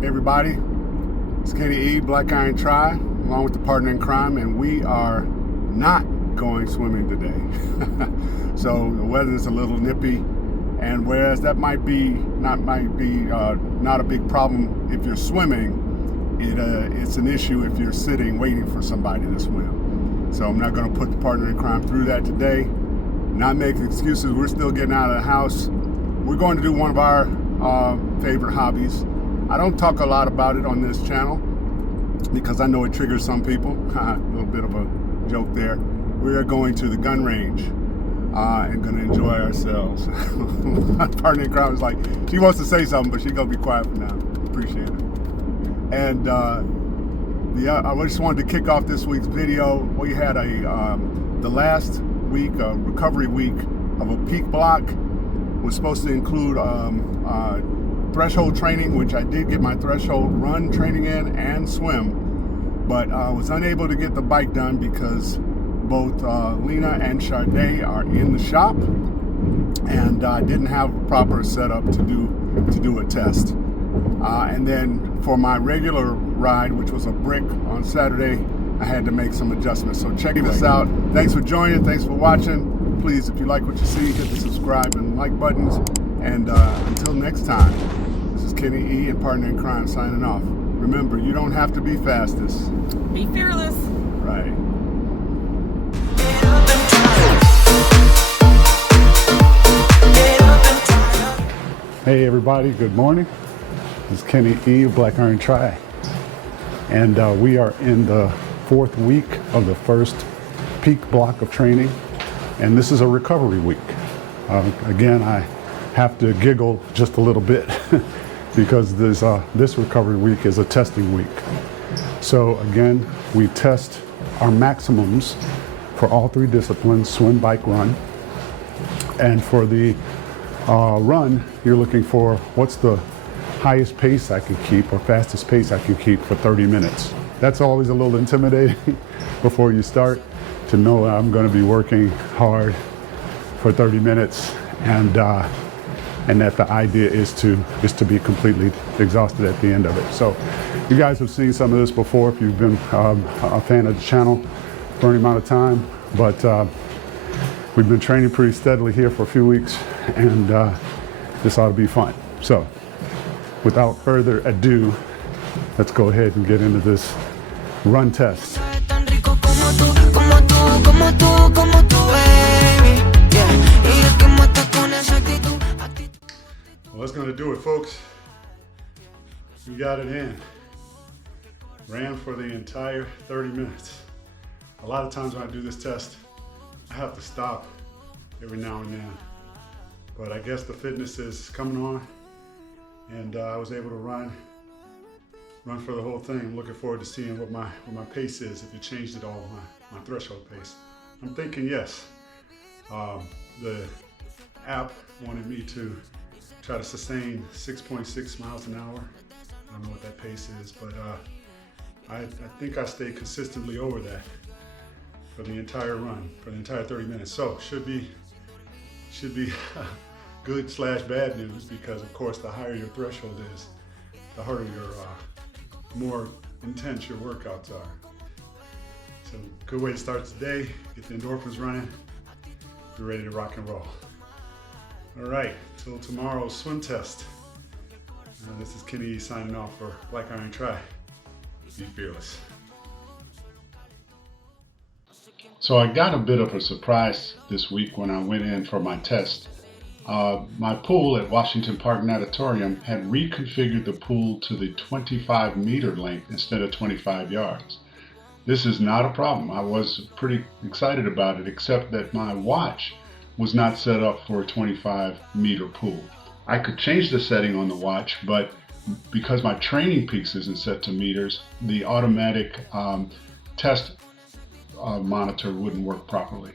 Hey everybody, it's Kenny E, Black Iron Tri, along with the partner in crime, and we are not going swimming today. So the weather is a little nippy, and whereas that might be not a big problem if you're swimming, it's an issue if you're sitting waiting for somebody to swim. So I'm not going to put the partner in crime through that today. Not making excuses. We're still getting out of the house. We're going to do one of our favorite hobbies. I don't talk a lot about it on this channel because I know it triggers some people. A little bit of a joke there. We are going to the gun range and going to enjoy ourselves. My partner in crime is like, she wants to say something, but she's going to be quiet for now. Appreciate it. And I just wanted to kick off this week's video. We had the last week, recovery week of a peak block. Was supposed to include threshold training, which I did get my threshold run training in and swim, but I was unable to get the bike done because both Lena and Charday are in the shop, and I didn't have a proper setup to do a test. And then for my regular ride, which was a brick on Saturday, I had to make some adjustments. So check this out. Thanks for joining. Thanks for watching. Please, if you like what you see, hit the subscribe and like buttons. And until next time, this is Kenny E and partner in crime signing off. Remember, you don't have to be fastest. Be fearless. Right. Hey everybody, good morning. This is Kenny E of Black Iron Tri. And we are in the 4th week of the first peak block of training. And this is a recovery week. Again, I have to giggle just a little bit because this recovery week is a testing week. So again, we test our maximums for all 3 disciplines, swim, bike, run. And for the run, you're looking for what's the highest pace I can keep or fastest pace I can keep for 30 minutes. That's always a little intimidating before you start, to know I'm going to be working hard for 30 minutes and that the idea is to be completely exhausted at the end of it. So you guys have seen some of this before if you've been a fan of the channel for any amount of time, but we've been training pretty steadily here for a few weeks, and this ought to be fun. So without further ado, let's go ahead and get into this run test. Well, that's going to do it, folks. We got it in. Ran for the entire 30 minutes. A lot of times when I do this test, I have to stop every now and then. But I guess the fitness is coming on, and I was able to run for the whole thing. I'm looking forward to seeing what my pace is, if it changed at all, my threshold pace. I'm thinking yes. The app wanted me to try to sustain 6.6 miles an hour. I don't know what that pace is, but I think I stayed consistently over that for the entire run, for the entire 30 minutes. So should be good/bad news, because of course the higher your threshold is, the harder more intense your workouts are. So good way to start today, get the endorphins running, be ready to rock and roll. All right, till tomorrow's swim test. This is Kenny signing off for Black Iron Tri. Be fearless. So I got a bit of a surprise this week when I went in for my test. My pool at Washington Park Natatorium had reconfigured the pool to the 25 meter length instead of 25 yards. This is not a problem. I was pretty excited about it, except that my watch was not set up for a 25 meter pool. I could change the setting on the watch, but because my training peaks isn't set to meters, the automatic test monitor wouldn't work properly.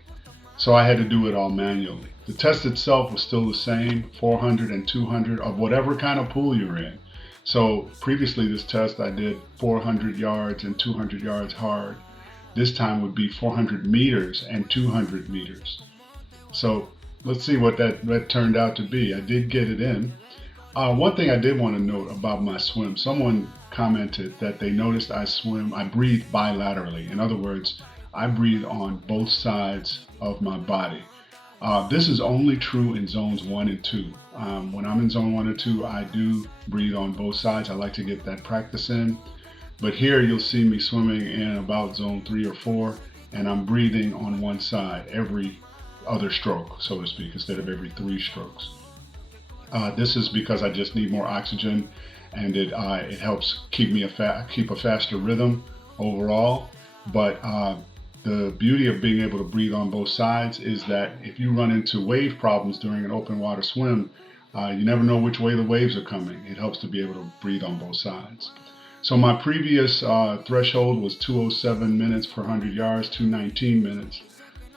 So I had to do it all manually. The test itself was still the same, 400 and 200 of whatever kind of pool you're in. So previously this test I did 400 yards and 200 yards hard. This time would be 400 meters and 200 meters. So let's see what that turned out to be. I did get it in. One thing I did want to note about my swim, someone commented that they noticed I breathe bilaterally. In other words, I breathe on both sides of my body. This is only true in zones 1 and 2. When I'm in zone 1 or 2, I do breathe on both sides. I like to get that practice in. But here you'll see me swimming in about zone 3 or 4, and I'm breathing on one side every other stroke, so to speak, instead of every 3 strokes. This is because I just need more oxygen, and it helps keep a faster rhythm overall. But the beauty of being able to breathe on both sides is that if you run into wave problems during an open water swim, you never know which way the waves are coming. It helps to be able to breathe on both sides. So my previous threshold was 2:07 minutes per 100 yards, 2:19 minutes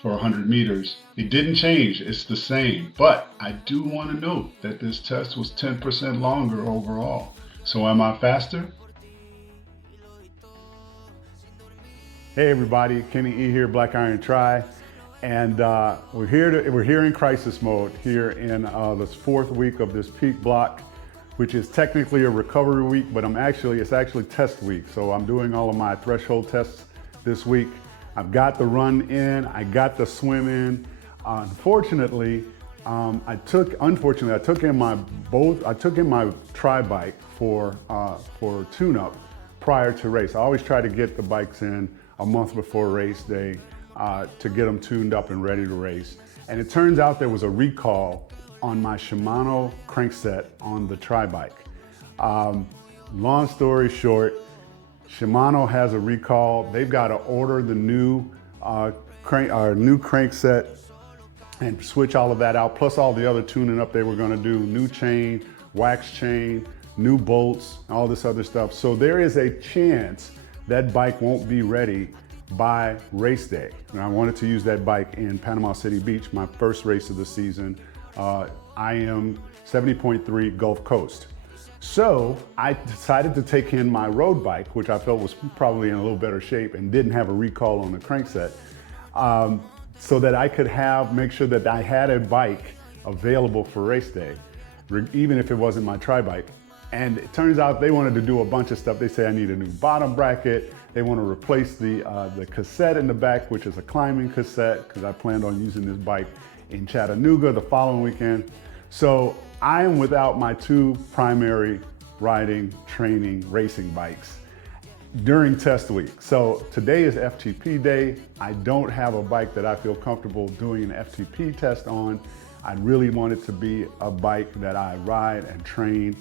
for 100 meters. It didn't change, it's the same. But I do want to note that this test was 10% longer overall. So am I faster? Hey everybody, Kenny E here, Black Iron Tri, and we're here in crisis mode here in this 4th week of this peak block, which is technically a recovery week, but it's actually test week. So I'm doing all of my threshold tests this week. I've got the run in, I got the swim in. Unfortunately, I took in my tri bike for tune-up prior to race. I always try to get the bikes in a month before race day to get them tuned up and ready to race. And it turns out there was a recall on my Shimano crankset on the tri-bike. Long story short, Shimano has a recall. They've got to order the new crankset and switch all of that out, plus all the other tuning up they were going to do, new chain, wax chain, new bolts, all this other stuff. So there is a chance that bike won't be ready by race day. And I wanted to use that bike in Panama City Beach, my first race of the season. IM 70.3 Gulf Coast. So I decided to take in my road bike, which I felt was probably in a little better shape and didn't have a recall on the crankset, so that I could make sure that I had a bike available for race day, even if it wasn't my tri-bike. And it turns out they wanted to do a bunch of stuff. They say I need a new bottom bracket. They want to replace the cassette in the back, which is a climbing cassette, because I planned on using this bike in Chattanooga the following weekend. So I am without my 2 primary riding, training, racing bikes during test week. So today is FTP day. I don't have a bike that I feel comfortable doing an FTP test on. I really want it to be a bike that I ride and train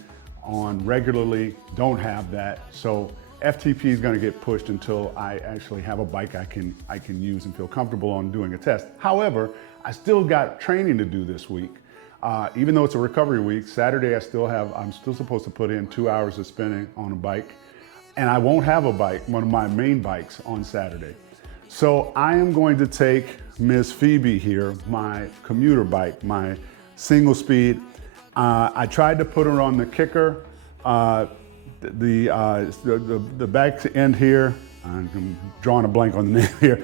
on regularly. Don't have that. So FTP is going to get pushed until I actually have a bike I can use and feel comfortable on doing a test. However, I still got training to do this week. Even though it's a recovery week, Saturday I'm still supposed to put in 2 hours of spinning on a bike, and I won't have a bike, one of my main bikes, on Saturday. So I am going to take Miss Phoebe here, my commuter bike, my single speed. I tried to put her on the kicker. The back end here, I'm drawing a blank on the name here,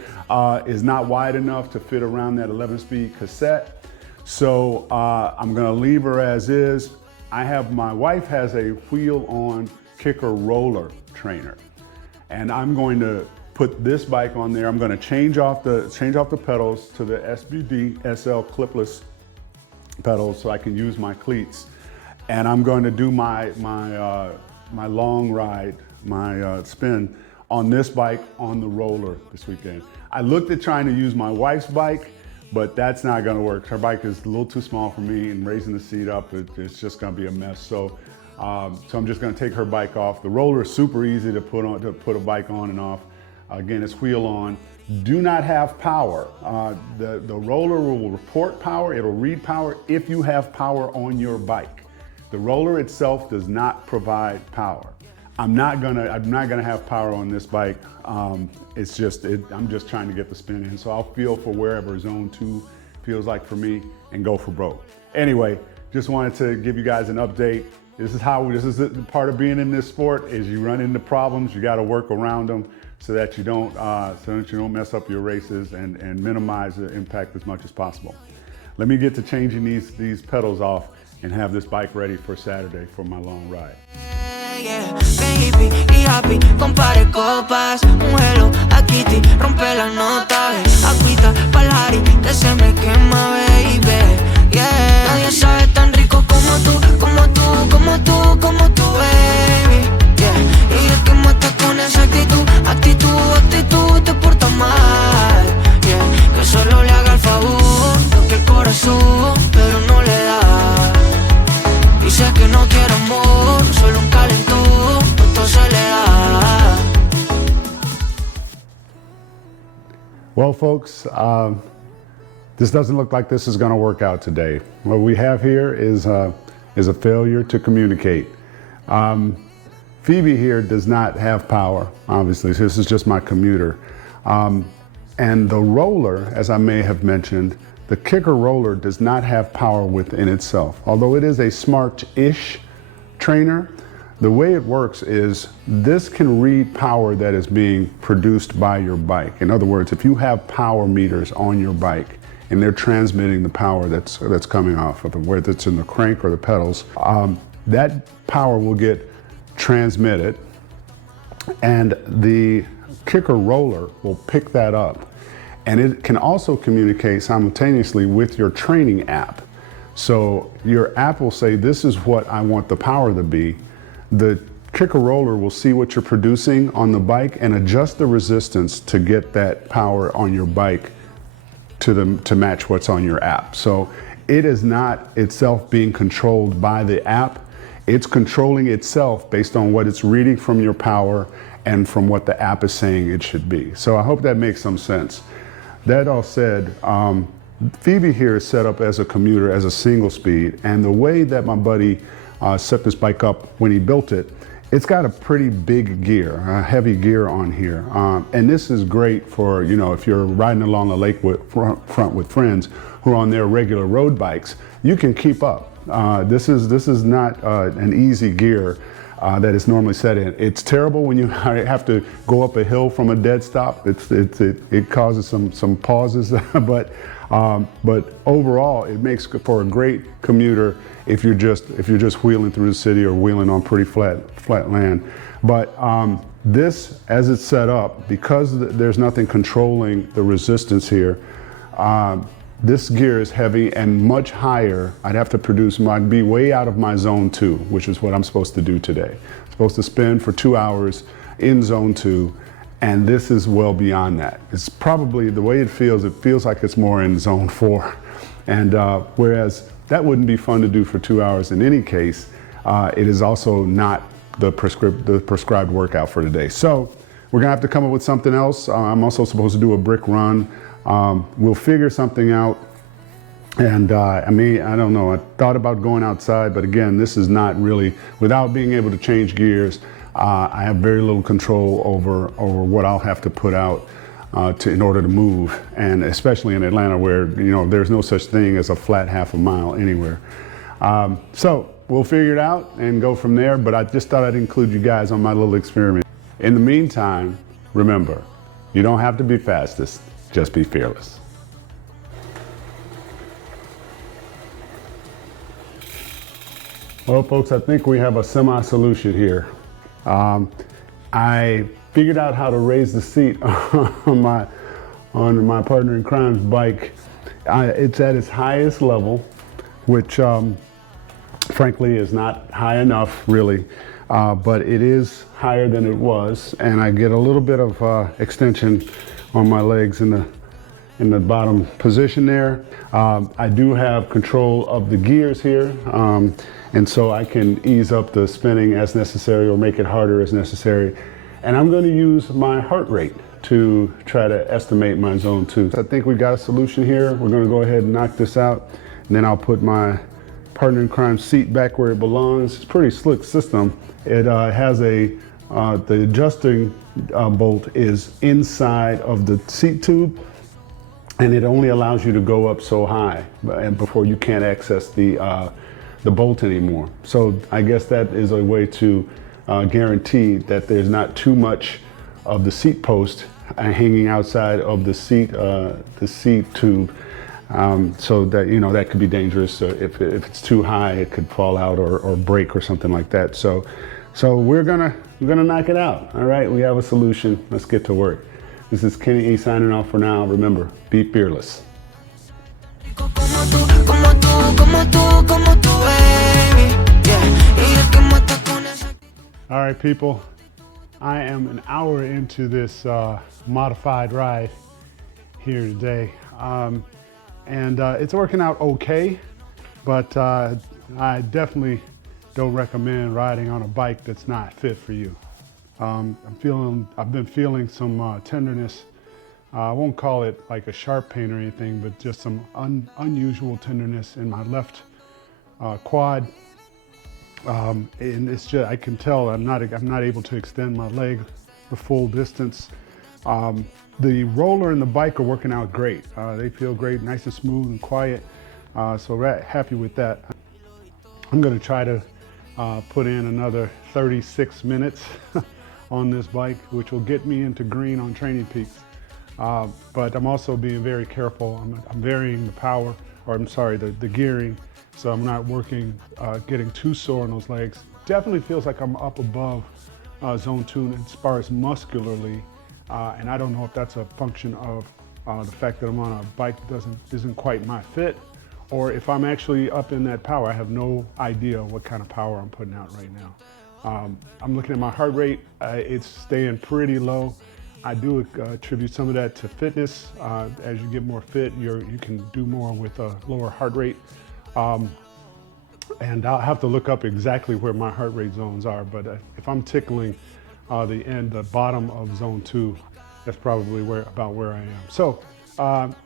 is not wide enough to fit around that 11-speed cassette. So I'm gonna leave her as is. My wife has a wheel-on kicker roller trainer, and I'm going to put this bike on there. I'm gonna change off the pedals to the SBD SL clipless pedals so I can use my cleats. And I'm going to do my long ride, my spin on this bike on the roller this weekend. I looked at trying to use my wife's bike, but that's not gonna work. Her bike is a little too small for me, and raising the seat up, it's just gonna be a mess. So I'm just gonna take her bike off. The roller is super easy to put a bike on and off. Again, it's wheel on. Do not have power. The roller will report power, it'll read power if you have power on your bike. The roller itself does not provide power. I'm not gonna have power on this bike. I'm just trying to get the spin in. So I'll feel for wherever zone 2 feels like for me and go for broke. Anyway, just wanted to give you guys an update. This is the part of being in this sport, is you run into problems, you gotta work around them so that you don't mess up your races and minimize the impact as much as possible. Let me get to changing these pedals off, and have this bike ready for Saturday for my long ride. Yeah, baby, y happy, compare copas, un hello a Kitty, rompe las notas, agüita pa'l Harry, que se me quema, baby, yeah. Nadie sabe tan rico como tú, como tú, como tú, como tú, baby, yeah. Y es que matas con esa actitud, actitud, te portas mal, yeah. Que solo le haga el favor, lo que el corazón, pero no le da. Dice que no quiere amor, solo un calentón, esto se le da. Well, folks, this doesn't look like this is going to work out today. What we have here is a failure to communicate. Phoebe here does not have power, obviously. So this is just my commuter. And the roller, as I may have mentioned, the kicker roller does not have power within itself. Although it is a smart-ish trainer, the way it works is this can read power that is being produced by your bike. In other words, if you have power meters on your bike and they're transmitting the power that's coming off of it, whether it's in the crank or the pedals, that power will get transmitted and the kicker roller will pick that up. And it can also communicate simultaneously with your training app. So your app will say, this is what I want the power to be. The kicker roller will see what you're producing on the bike and adjust the resistance to get that power on your bike to match what's on your app. So it is not itself being controlled by the app. It's controlling itself based on what it's reading from your power and from what the app is saying it should be. So I hope that makes some sense. That all said, Phoebe here is set up as a commuter, as a single speed, and the way that my buddy set this bike up when he built it, it's got a pretty big gear, a heavy gear on here. And this is great for, you know, if you're riding along a lake front with friends who are on their regular road bikes, you can keep up. This is not an easy gear that is normally set in. It's terrible when you have to go up a hill from a dead stop. It causes some pauses, but overall it makes for a great commuter if you're just wheeling through the city or wheeling on pretty flat land. But this, as it's set up, because there's nothing controlling the resistance here, this gear is heavy and much higher. I'd have to I'd be way out of my zone 2, which is what I'm supposed to do today. I'm supposed to spin for 2 hours in zone 2, and this is well beyond that. It's probably, the way it feels like it's more in zone 4. And whereas that wouldn't be fun to do for 2 hours in any case, it is also not the prescribed workout for today. So we're gonna have to come up with something else. I'm also supposed to do a brick run. We'll figure something out. And I don't know, I thought about going outside, but again, this is not really, without being able to change gears, I have very little control over what I'll have to put out in order to move. And especially in Atlanta where, you know, there's no such thing as a flat half a mile anywhere. So we'll figure it out and go from there, but I just thought I'd include you guys on my little experiment. In the meantime, remember, you don't have to be fastest. Just be fearless. Well, folks, I think we have a semi-solution here. I figured out how to raise the seat on my partner in crime's bike. It's at its highest level, which frankly is not high enough really, but it is higher than it was, and I get a little bit of extension on my legs in the bottom position there. I do have control of the gears here, and so I can ease up the spinning as necessary or make it harder as necessary. And I'm going to use my heart rate to try to estimate my zone 2. I think we got a solution here. We're going to go ahead and knock this out, and then I'll put my partner in crime seat back where it belongs. It's a pretty slick system. It has the adjusting bolt is inside of the seat tube, and it only allows you to go up so high and before you can't access the bolt anymore. So I guess that is a way to guarantee that there's not too much of the seat post hanging outside of the seat tube. So that, that could be dangerous. If it's too high, it could fall out or break or something like that. So we're gonna knock it out. All right, we have a solution. Let's get to work. This is Kenny E signing off for now. Remember, be fearless. All right, people, I am an hour into this modified ride here today. And it's working out okay, but I definitely don't recommend riding on a bike that's not fit for you. I've been feeling some tenderness. I won't call it like a sharp pain or anything, but just some unusual tenderness in my left quad. And it's just, I can tell I'm not able to extend my leg the full distance. The roller and the bike are working out great. They feel great, nice and smooth and quiet. So happy with that. I'm gonna try to put in another 36 minutes on this bike, which will get me into green on Training Peaks. But I'm also being very careful. I'm varying the power, or I'm sorry, the gearing, so I'm not getting too sore on those legs. Definitely feels like I'm up above zone 2 as far as muscularly, and I don't know if that's a function of the fact that I'm on a bike that isn't quite my fit, or if I'm actually up in that power. I have no idea what kind of power I'm putting out right now. I'm looking at my heart rate. It's staying pretty low. I do attribute some of that to fitness. As you get more fit, you can do more with a lower heart rate. And I'll have to look up exactly where my heart rate zones are, but if I'm tickling the bottom of zone 2, that's probably about where I am. So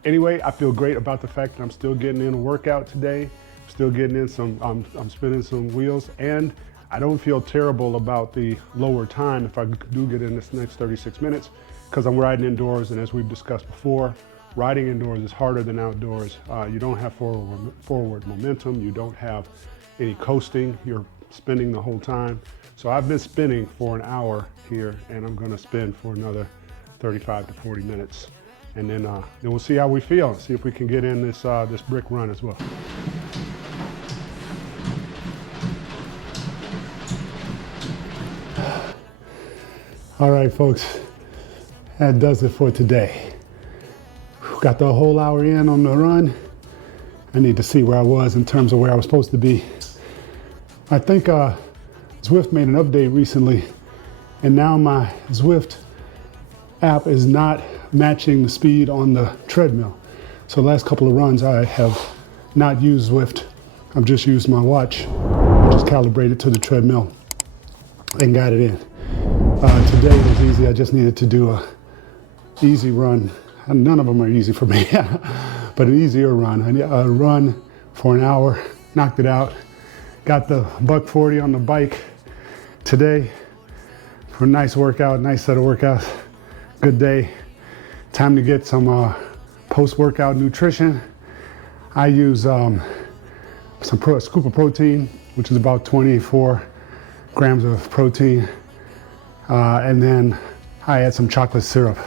anyway, I feel great about the fact that I'm still getting in a workout today. Still getting in I'm spinning some wheels, and I don't feel terrible about the lower time if I do get in this next 36 minutes, because I'm riding indoors, and as we've discussed before, riding indoors is harder than outdoors. You don't have forward momentum. You don't have any coasting. You're spinning the whole time. So I've been spinning for an hour here, and I'm gonna spin for another 35 to 40 minutes. And then we'll see how we feel, see if we can get in this brick run as well. All right, folks, that does it for today. Got the whole hour in on the run. I need to see where I was in terms of where I was supposed to be. I think Zwift made an update recently, and now my Zwift app is not matching the speed on the treadmill. So the last couple of runs I have not used Zwift. I've just used my watch, which is calibrated to the treadmill, and got it in. Today was easy. I just needed to do a easy run. None of them are easy for me, but an easier run. A run for an hour, knocked it out. Got the $140 on the bike today for a nice workout, nice set of workouts. Good day. Time to get some post-workout nutrition. I use a scoop of protein, which is about 24 grams of protein. And then I add some chocolate syrup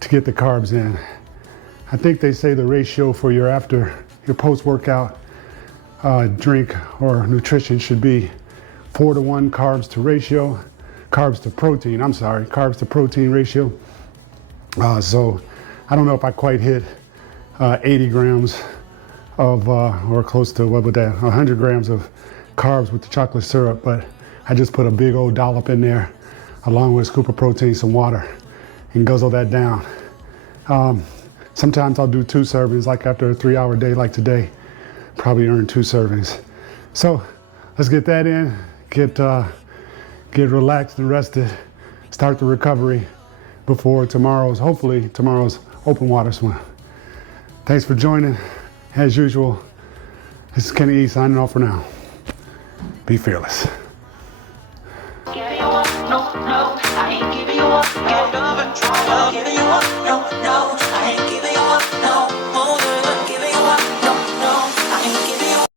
to get the carbs in. I think they say the ratio for your post-workout drink or nutrition should be 4-to-1 carbs to protein ratio. So I don't know if I quite hit 80 grams of, or close to, what would that, 100 grams of carbs with the chocolate syrup, but I just put a big old dollop in there along with a scoop of protein, some water, and guzzle that down. Sometimes I'll do 2 servings, like after a 3-hour day like today, probably earn 2 servings. So let's get that in, get relaxed and rested, start the recovery before hopefully tomorrow's open water swim. Thanks for joining. As usual, this is Kenny E signing off for now. Be fearless. No, I ain't giving you up. No, I ain't giving